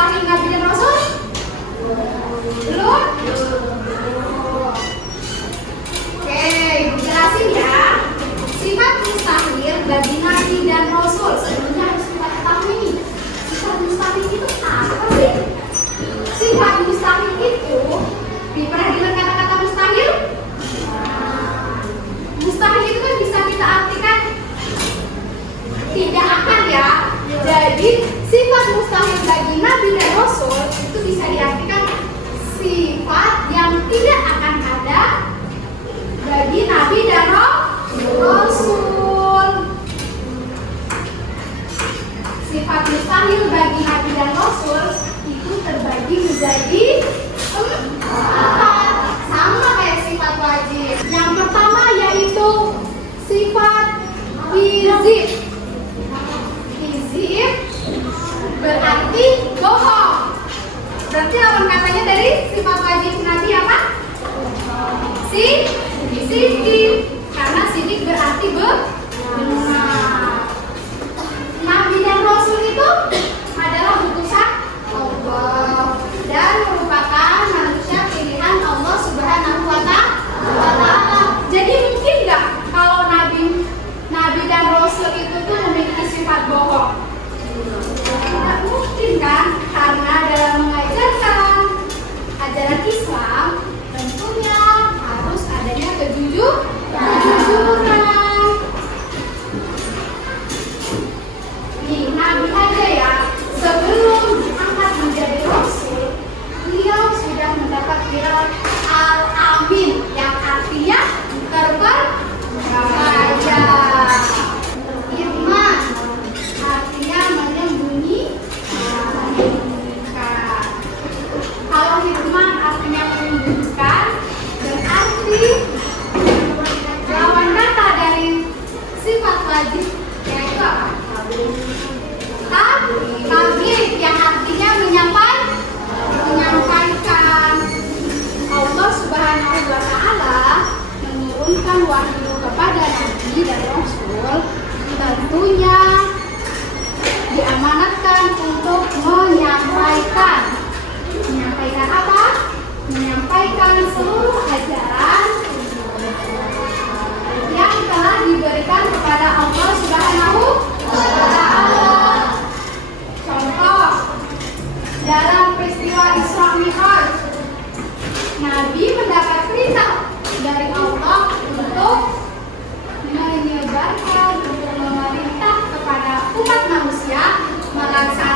mustahil Nabi dan Rasul? Belum? Oke, jelasin ya. Sifat mustahil bagi Nabi dan Rasul. Sebelumnya harus kita ketahui nih. Sifat mustahil itu apa sih? Sifat mustahil itu, pernah dengar kata-kata mustahil? Mustahil itu kan bisa kita artikan tidak akan ya. Jadi sifat mustahil bagi Nabi dan Rasul itu bisa diartikan sifat yang tidak akan ada bagi Nabi dan Rasul. Sifat mustahil bagi Nabi dan Rasul itu terbagi menjadi empat, sama kayak sifat wajib. Yang pertama yaitu sifat hizib. Hizib berarti bohong. Berarti lawan katanya dari sifat wajib Nabi apa? Sidik. Karena sidik berarti benar. Nabi dan Rasul itu adalah utusan Allah dan merupakan manusia pilihan Allah Subhanahu wa Ta'ala. Jadi mungkin nggak kalau Nabi dan Rasul itu tuh memiliki sifat bohong? Tidak mungkin kan? Karena dalam mengajarkan ajaran Islam tentunya harus adanya kejujuran. Nih, Nabi aja ya, sebelum diangkat menjadi Rasul, beliau sudah mendapat gelar Al-Amin, yang artinya terpercaya. Irman artinya menyembunyikan. Kalau Irman artinya menyembunyikan, berarti lawan kata dari sifat wajib yaitu apa? Tabligh, yang artinya menyampaikan. Allah Subhanahu wa Ta'ala menurunkan wahyu kepada Nabi dan Rasul, tentunya diamanatkan untuk menyampaikan. Menyampaikan apa? Menyampaikan seluruh ajaran yang telah diberikan kepada Allah Subhanahu wa Ta'ala. Contoh, dalam peristiwa Isra Mi'raj, Nabi mendapat perintah dari Allah untuk menyebarkan, untuk memerintah kepada umat manusia melaksanakan